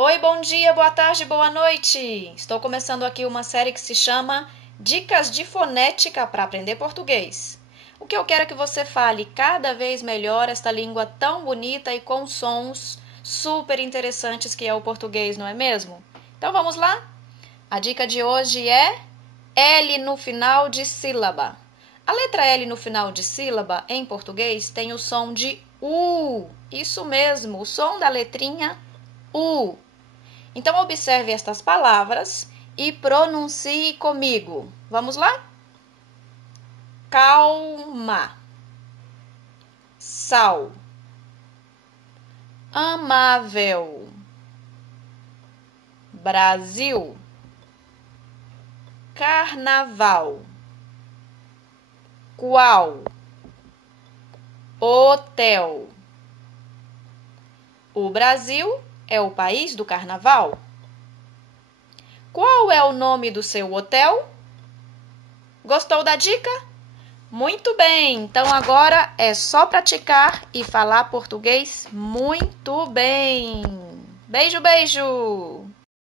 Oi, bom dia, boa tarde, boa noite! Estou começando aqui uma série que se chama Dicas de Fonética para Aprender Português. O que eu quero é que você fale cada vez melhor esta língua tão bonita e com sons super interessantes que é o português, não é mesmo? Então vamos lá? A dica de hoje é L no final de sílaba. A letra L no final de sílaba, em português, tem o som de U. Isso mesmo, o som da letrinha U. Então, observe estas palavras e pronuncie comigo. Vamos lá? Calma, sal, amável, Brasil, carnaval, qual, hotel. O Brasil é o país do carnaval. Qual é o nome do seu hotel? Gostou da dica? Muito bem, então agora é só praticar e falar português muito bem. Beijo, beijo!